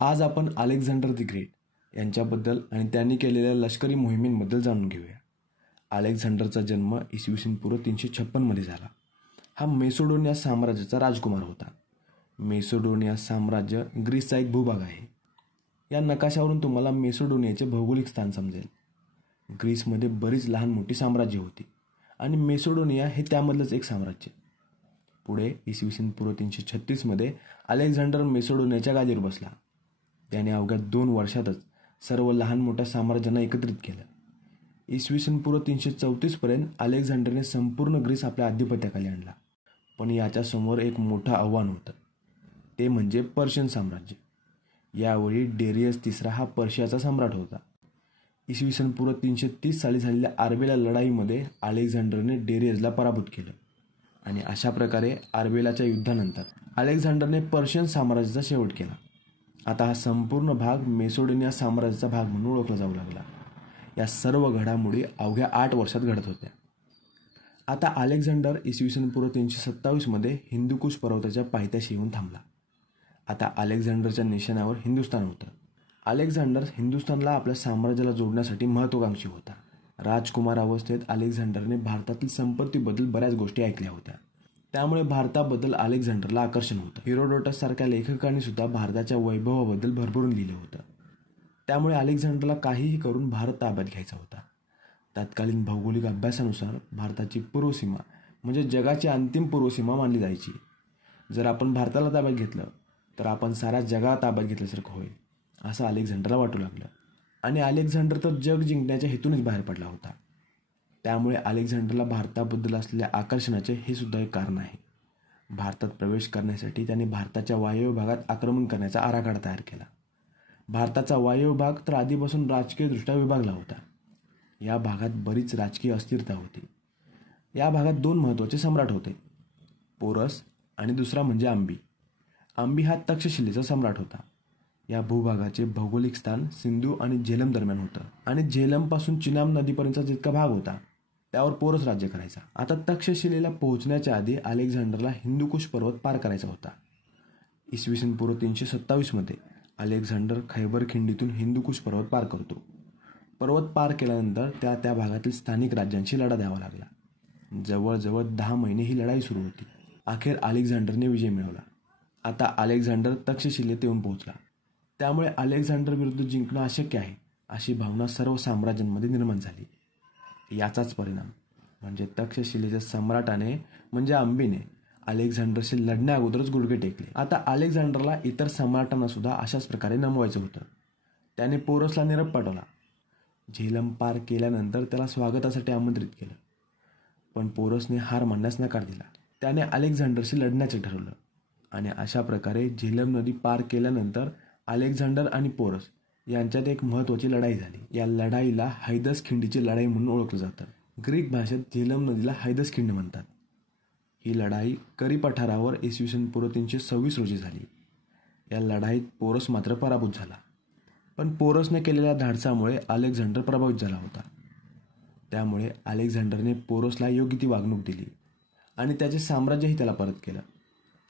आज आपण Alexander the great यांच्याबद्दल आणि त्यांनी केलेल्या लष्करी मोहिमेंबद्दल जाणून घेऊया. अलेक्झांडरचा जन्म इसवी सन पूर्व 356 मध्ये झाला. हा मेसोडोनिया साम्राज्याचा राजकुमार होता. मेसोडोनिया साम्राज्य ग्रीसचा एक भूभाग आहे. या नकाशावरून तुम्हाला मेसोडोनियाचे भौगोलिक स्थान समजेल. ग्रीसमध्ये बरीच लहान मोठी साम्राज्य होती आणि मेसोडोनिया हे त्यामधलंच एक साम्राज्य. पुढे इसवी सन पूर्व 336 मध्ये अलेक्झांडर मेसोडोनियाच्या गादीवर बसला. त्याने अवघ्या 2 वर्षातच सर्व लहान मोठ्या साम्राज्यांना एकत्रित केलं. इसवी सन पूर्व 334 पर्यंत अलेक्झांडरने संपूर्ण ग्रीस आपल्या अधिपत्याखाली आणला. पण याच्यासमोर एक मोठं आव्हान होतं, ते म्हणजे पर्शियन साम्राज्य. यावेळी डेरियस तिसरा हा पर्शियाचा सम्राट होता. इसवी सन पूर्व 330 साली झालेल्या आर्बेला लढाईमध्ये अलेक्झांडरने डेरियसला पराभूत केलं आणि अशा प्रकारे आर्बेलाच्या युद्धानंतर अलेक्झांडरने पर्शियन साम्राज्याचा शेवट केला. आता हा संपूर्ण भाग मेसोडोनिया साम्राज्याचा भाग म्हणून ओळखला जाऊ लागला. या सर्व घडामोडी अवघ्या 8 वर्षात घडत होत्या. आता अलेक्झांडर इसवी सन पूर्व 327 मध्ये हिंदुकुश पर्वताच्या पायथ्याशी येऊन थांबला. आता अलेक्झांडरच्या निशाण्यावर हिंदुस्थान होतं. अलेक्झांडर हिंदुस्थानला आपल्या साम्राज्याला जोडण्यासाठी महत्त्वाकांक्षी होता. राजकुमार अवस्थेत अलेक्झांडरने भारतातील संपत्तीबद्दल बऱ्याच गोष्टी ऐकल्या होत्या. त्यामुळे भारताबद्दल अलेक्झांडरला आकर्षण होतं. हेरोडोटस सारख्या लेखकांनी सुद्धा भारताच्या वैभवाबद्दल भरभरून लिहिलं होतं. त्यामुळे अलेक्झांडरला काहीही करून भारत ताब्यात घ्यायचा होता. तत्कालीन भौगोलिक अभ्यासानुसार भारताची पूर्वसीमा म्हणजे जगाची अंतिम पूर्वसीमा मानली जायची. जर आपण भारताला ताब्यात घेतलं तर आपण साऱ्या जगाला ताब्यात घेतल्यासारखं होईल, असं अलेक्झांडरला वाटू लागलं. आणि अलेक्झांडर तर जग जिंकण्याच्या हेतूनच बाहेर पडला होता. त्यामुळे अलेक्झांडरला भारताबद्दल असलेल्या आकर्षणाचे हे सुद्धा एक कारण आहे. भारतात प्रवेश करण्यासाठी त्याने भारताच्या वायव्य भागात आक्रमण करण्याचा आराखडा तयार केला. भारताचा वायव्य भाग तर आधीपासून राजकीयदृष्ट्या विभागला होता. या भागात बरीच राजकीय अस्थिरता होती. या भागात 2 महत्त्वाचे सम्राट होते, पोरस आणि दुसरा म्हणजे अंबी. अंबी हा तक्षशिलेचा सम्राट होता. या भूभागाचे भौगोलिक स्थान सिंधू आणि झेलम दरम्यान होतं आणि झेलमपासून चिनाब नदीपर्यंतचा जितका भाग होता त्यावर पोरस राज्य करायचा. आता तक्षशिलेला पोहोचण्याच्या आधी अलेक्झांडरला हिंदुकुश पर्वत पार करायचा होता. इसवी सन पूर्व 327 मध्ये अलेक्झांडर खैबर खिंडीतून हिंदुकुश पर्वत पार करतो. पर्वत पार केल्यानंतर त्या भागातील स्थानिक राज्यांशी लढा द्यावा लागला. जवळजवळ 10 महिने ही लढाई सुरू होती. अखेर अलेक्झांडरने विजय मिळवला. आता अलेक्झांडर तक्षशिलेत येऊन पोहोचला. त्यामुळे अलेक्झांडर विरुद्ध जिंकणं अशक्य आहे अशी भावना सर्व साम्राज्यांमध्ये निर्माण झाली. याचाच परिणाम म्हणजे तक्षशिलेच्या सम्राटाने म्हणजे अंबीने अलेक्झांडरशी लढण्या अगोदरच गुडघे टेकले. आता अलेक्झांडरला इतर सम्राटांना सुद्धा अशाच प्रकारे नमवायचं होतं. त्याने पोरसला निरोप पाठवला. झेलम पार केल्यानंतर त्याला स्वागतासाठी आमंत्रित केलं. पण पोरसने हार मानण्यास नकार दिला. त्याने अलेक्झांडरशी लढण्याचं ठरवलं आणि अशा प्रकारे झेलम नदी पार केल्यानंतर अलेक्झांडर आणि पोरस यांच्यात एक महत्त्वाची लढाई झाली. या लढाईला हैदस खिंडीची लढाई म्हणून ओळखलं जातं. ग्रीक भाषेत झेलम नदीला हैदस खिंड म्हणतात. ही लढाई करी पठारावर इसवी सन पूर्व 326 रोजी झाली. या लढाईत पोरस मात्र पराभूत झाला. पण पोरसने केलेल्या धाडसामुळे अलेक्झांडर प्रभावित झाला होता. त्यामुळे अलेक्झांडरने पोरसला योग्य ती वागणूक दिली आणि त्याचे साम्राज्यही त्याला परत केलं.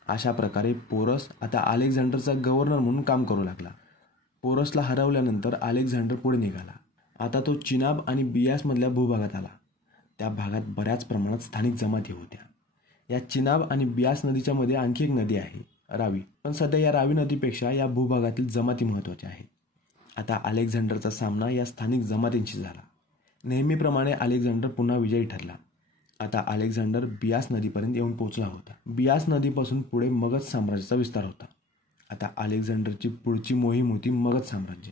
अशा प्रकारे पोरस आता अलेक्झांडरचा गव्हर्नर म्हणून काम करू लागला. पोरसला हरवल्यानंतर अलेक्झांडर पुढे निघाला. आता तो चिनाब आणि बियासमधल्या भूभागात आला. त्या भागात बऱ्याच प्रमाणात स्थानिक जमाती होत्या. या चिनाब आणि बियास नदीच्या मध्ये आणखी एक नदी आहे, रावी. पण सध्या या रावी नदीपेक्षा या भूभागातील जमाती महत्त्वाच्या आहेत. आता अलेक्झांडरचा सामना या स्थानिक जमातींशी झाला. नेहमीप्रमाणे अलेक्झांडर पुन्हा विजयी ठरला. आता अलेक्झांडर बियास नदीपर्यंत येऊन पोहोचला होता. बियास नदीपासून पुढे मगध साम्राज्याचा विस्तार होता. आता अलेक्झांडरची पुढची मोहीम होती मगध साम्राज्य.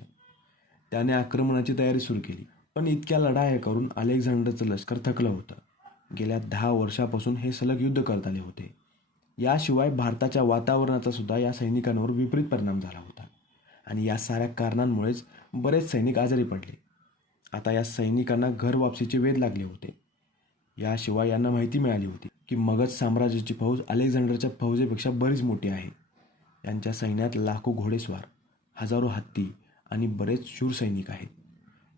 त्याने आक्रमणाची तयारी सुरू केली. पण इतक्या लढाया करून अलेक्झांडरचं लष्कर थकलं होतं. गेल्या 10 वर्षापासून हे सलग युद्ध करत आले होते. याशिवाय भारताच्या वातावरणाचा सुद्धा या सैनिकांवर विपरीत परिणाम झाला होता आणि या साऱ्या कारणांमुळेच बरेच सैनिक आजारी पडले. आता या सैनिकांना घर वापसीचे वेध लागले होते. याशिवाय यांना माहिती मिळाली होती की मगध साम्राज्याची फौज अलेक्झांडरच्या फौजेपेक्षा बरीच मोठी आहे. यांच्या सैन्यात लाखो घोडेस्वार, हजारो हत्ती आणि बरेच शूर सैनिक आहेत.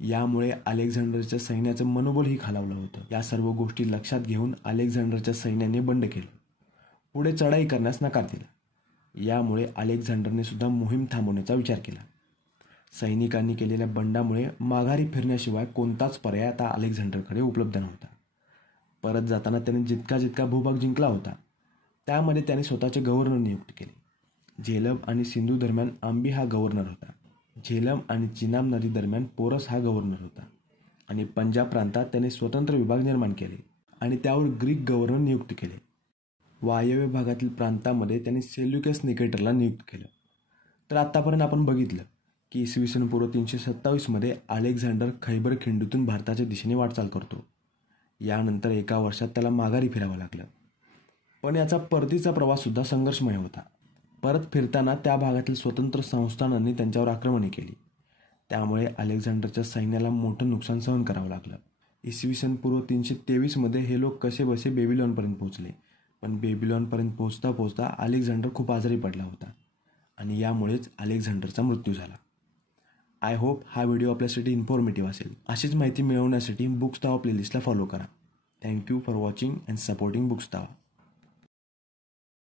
यामुळे अलेक्झांडरच्या सैन्याचं मनोबलही खालावलं होतं. या सर्व गोष्टी लक्षात घेऊन अलेक्झांडरच्या सैन्याने बंड केलं. पुढे चढाई करण्यास नकार दिला. यामुळे अलेक्झांडरने सुद्धा मोहीम थांबवण्याचा विचार केला. सैनिकांनी केलेल्या बंडामुळे माघारी फिरण्याशिवाय कोणताच पर्याय आता अलेक्झांडरकडे उपलब्ध नव्हता. परत जाताना त्याने जितका भूभाग जिंकला होता त्यामध्ये त्याने स्वतःचे गव्हर्नर नियुक्त केले. झेलम आणि सिंधू दरम्यान आंबी हा गव्हर्नर होता. झेलम आणि चिनाब नदी दरम्यान पोरस हा गव्हर्नर होता. आणि पंजाब प्रांतात त्याने स्वतंत्र विभाग निर्माण केले आणि त्यावर ग्रीक गव्हर्नर नियुक्त केले. वायव्य भागातील प्रांतामध्ये त्याने सेल्युकस निकेटरला नियुक्त केलं. तर आत्तापर्यंत आपण बघितलं की इसवी पूर्व 327 अलेक्झांडर खैबर खिंडीतून भारताच्या दिशेने वाटचाल करतो. यानंतर एका वर्षात त्याला माघारी फिरावं लागलं. पण याचा परतीचा प्रवाससुद्धा संघर्षमय होता. परत फिरताना त्या भागातील स्वतंत्र संस्थानांनी त्यांच्यावर आक्रमणे केली. त्यामुळे अलेक्झांडरच्या सैन्याला मोठं नुकसान सहन करावं लागलं. इसवी पूर्व 323 हे लोक कसेबसे बेबिलॉनपर्यंत पोहोचले. पण बेबिलॉनपर्यंत पोहोचता पोहोचता अलेक्झांडर खूप आजारी पडला होता आणि यामुळेच अलेक्झांडरचा मृत्यू झाला. आय होप हा व्हिडिओ आपल्यासाठी इन्फॉर्मेटिव्ह असेल. अशीच माहिती मिळवण्यासाठी बुक्स तावा प्लेलिस्टला फॉलो करा. Thank you for watching and supporting books तावा.